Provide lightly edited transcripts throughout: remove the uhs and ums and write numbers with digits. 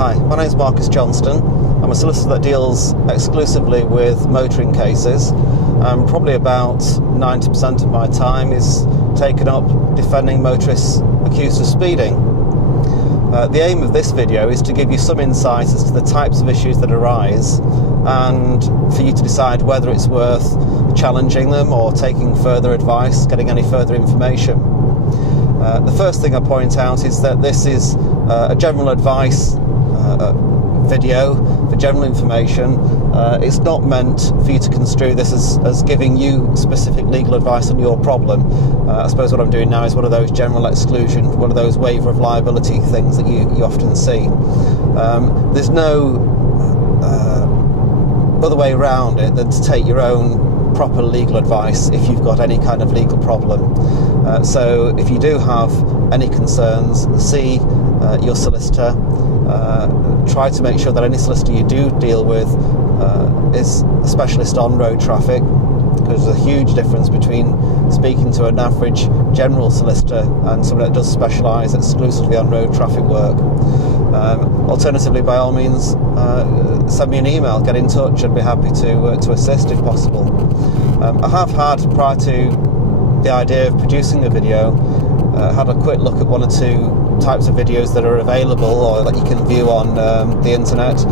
Hi, my name's Marcus Johnston. I'm a solicitor that deals exclusively with motoring cases. Probably about 90% of my time is taken up defending motorists accused of speeding. The aim of this video is to give you some insight as to the types of issues that arise and for you to decide whether it's worth challenging them or taking further advice, getting any further information. The first thing I point out is that this is a general advice video for general information. It's not meant for you to construe this as giving you specific legal advice on your problem. I suppose what I'm doing now is one of those general exclusion, one of those waiver of liability things that you often see. There's no other way around it than to take your own proper legal advice if you've got any kind of legal problem. So if you do have any concerns, see your solicitor. Try to make sure that any solicitor you do deal with is a specialist on road traffic, because there's a huge difference between speaking to an average general solicitor and someone that does specialise exclusively on road traffic work. Alternatively, by all means, send me an email, get in touch, and be happy to assist if possible. I have had, prior to the idea of producing a video, had a quick look at one or two types of videos that are available or that you can view on the internet,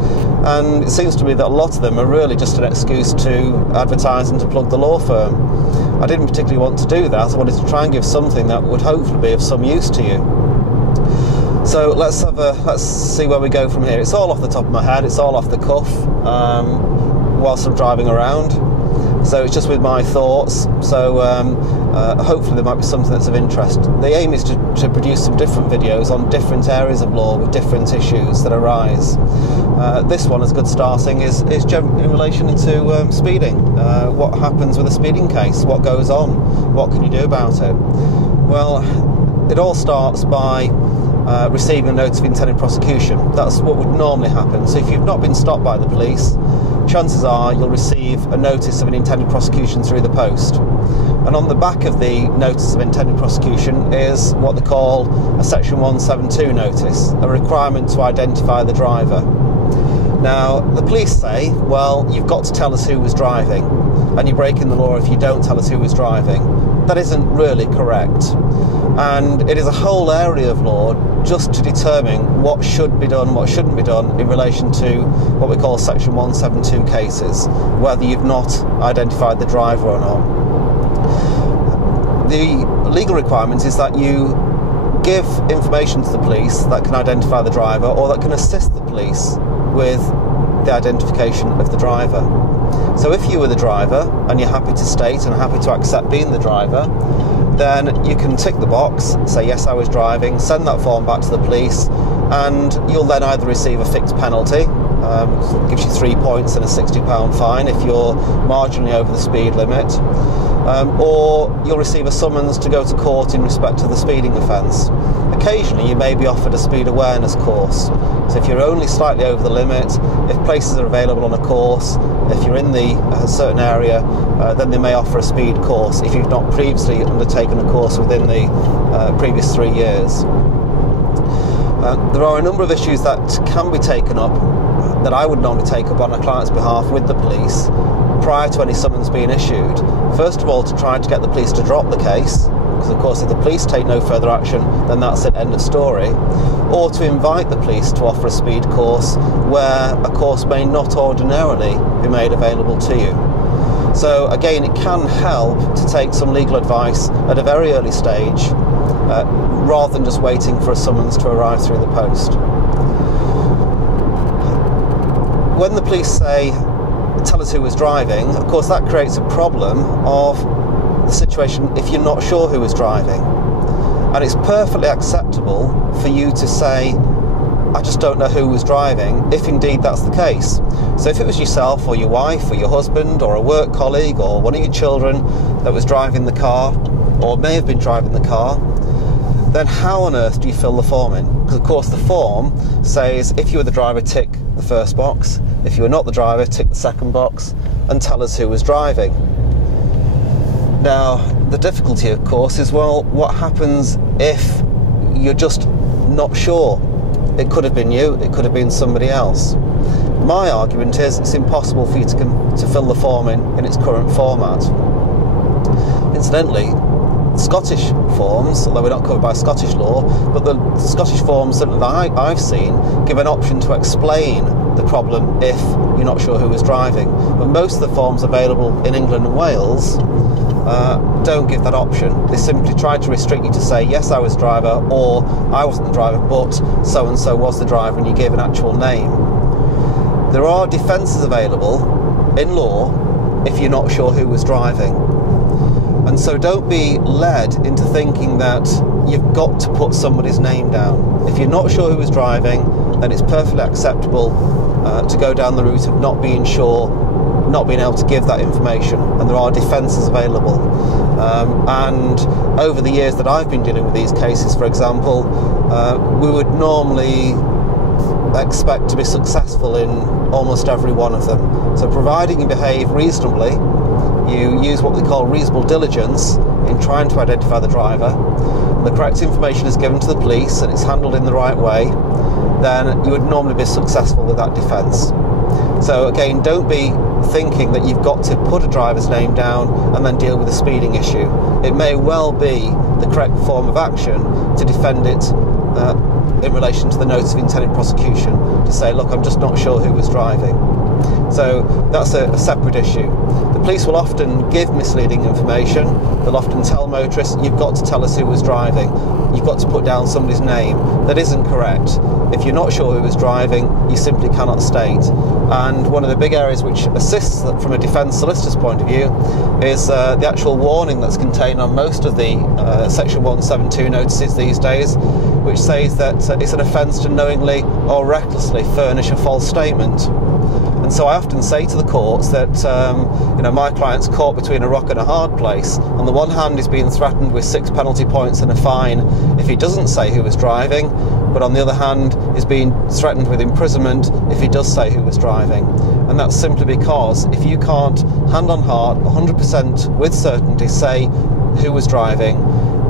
and it seems to me that a lot of them are really just an excuse to advertise and to plug the law firm. I didn't particularly want to do that. I wanted to try and give something that would hopefully be of some use to you. So let's see where we go from here. It's all off the top of my head, it's all off the cuff whilst I'm driving around, so it's just with my thoughts. So hopefully there might be something that's of interest. The aim is to produce some different videos on different areas of law with different issues that arise. This one, as good starting, is in relation to speeding. What happens with a speeding case? What goes on? What can you do about it? Well, it all starts by receiving a notice of intended prosecution. That's what would normally happen. So if you've not been stopped by the police, chances are you'll receive a notice of an intended prosecution through the post. And on the back of the notice of intended prosecution is what they call a Section 172 notice, a requirement to identify the driver. Now, the police say, well, you've got to tell us who was driving, and you're breaking the law if you don't tell us who was driving. That isn't really correct. And it is a whole area of law just to determine what should be done, what shouldn't be done in relation to what we call Section 172 cases, whether you've not identified the driver or not. The legal requirement is that you give information to the police that can identify the driver or that can assist the police with the identification of the driver. So if you were the driver and you're happy to state and happy to accept being the driver, then you can tick the box, say yes, I was driving, send that form back to the police, and you'll then either receive a fixed penalty, gives you 3 points and a £60 fine if you're marginally over the speed limit, or you'll receive a summons to go to court in respect to the speeding offence. Occasionally you may be offered a speed awareness course. So if you're only slightly over the limit, if places are available on a course, if you're in a certain area, then they may offer a speed course if you've not previously undertaken a course within the previous 3 years. There are a number of issues that can be taken up, that I would normally take up on a client's behalf with the police prior to any summons being issued. First of all, to try to get the police to drop the case, because of course if the police take no further action, then that's it, end of story. Or to invite the police to offer a speed course where a course may not ordinarily be made available to you. So again, it can help to take some legal advice at a very early stage, rather than just waiting for a summons to arrive through the post. When the police say, tell us who was driving, of course that creates a problem of the situation if you're not sure who was driving. And it's perfectly acceptable for you to say, I just don't know who was driving, if indeed that's the case. So if it was yourself or your wife or your husband or a work colleague or one of your children that was driving the car, or may have been driving the car, then how on earth do you fill the form in? Because of course the form says, if you were the driver, tick the first box. If you were not the driver, tick the second box and tell us who was driving. Now, the difficulty, of course, is, well, what happens if you're just not sure? It could have been you, it could have been somebody else. My argument is it's impossible for you to fill the form in its current format. Incidentally, Scottish forms, although we're not covered by Scottish law, but the Scottish forms that I've seen give an option to explain the problem if you're not sure who was driving. But most of the forms available in England and Wales don't give that option. They simply try to restrict you to say, yes, I was the driver, or I wasn't the driver, but so-and-so was the driver, and you give an actual name. There are defences available in law if you're not sure who was driving. And so don't be led into thinking that you've got to put somebody's name down. If you're not sure who was driving, then it's perfectly acceptable to go down the route of not being sure, not being able to give that information. And there are defences available. And over the years that I've been dealing with these cases, for example, we would normally expect to be successful in almost every one of them. So providing you behave reasonably, you use what we call reasonable diligence in trying to identify the driver, the correct information is given to the police and it's handled in the right way, then you would normally be successful with that defence. So again, don't be thinking that you've got to put a driver's name down and then deal with a speeding issue. It may well be the correct form of action to defend it in relation to the notice of intended prosecution, to say, look, I'm just not sure who was driving. So that's a separate issue. The police will often give misleading information. They'll often tell motorists, you've got to tell us who was driving. You've got to put down somebody's name. That isn't correct. If you're not sure who was driving, you simply cannot state. And one of the big areas which assists from a defence solicitor's point of view is the actual warning that's contained on most of the Section 172 notices these days, which says that it's an offence to knowingly or recklessly furnish a false statement. And so I often say to the courts that my client's caught between a rock and a hard place. On the one hand, he's being threatened with 6 penalty points and a fine if he doesn't say who was driving, but on the other hand, he's being threatened with imprisonment if he does say who was driving. And that's simply because if you can't, hand on heart, 100% with certainty say who was driving,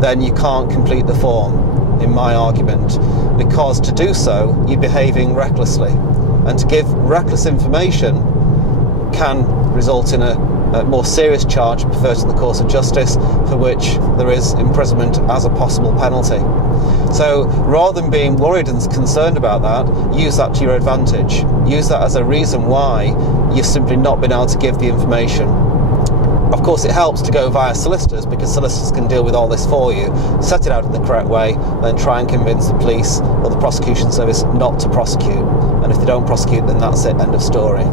then you can't complete the form, in my argument, because to do so, you're behaving recklessly. And to give reckless information can result in a more serious charge preferred in the course of justice, for which there is imprisonment as a possible penalty. So rather than being worried and concerned about that, use that to your advantage. Use that as a reason why you've simply not been able to give the information. Of course, it helps to go via solicitors, because solicitors can deal with all this for you, set it out in the correct way, then try and convince the police or the prosecution service not to prosecute. And if they don't prosecute, then that's it, end of story.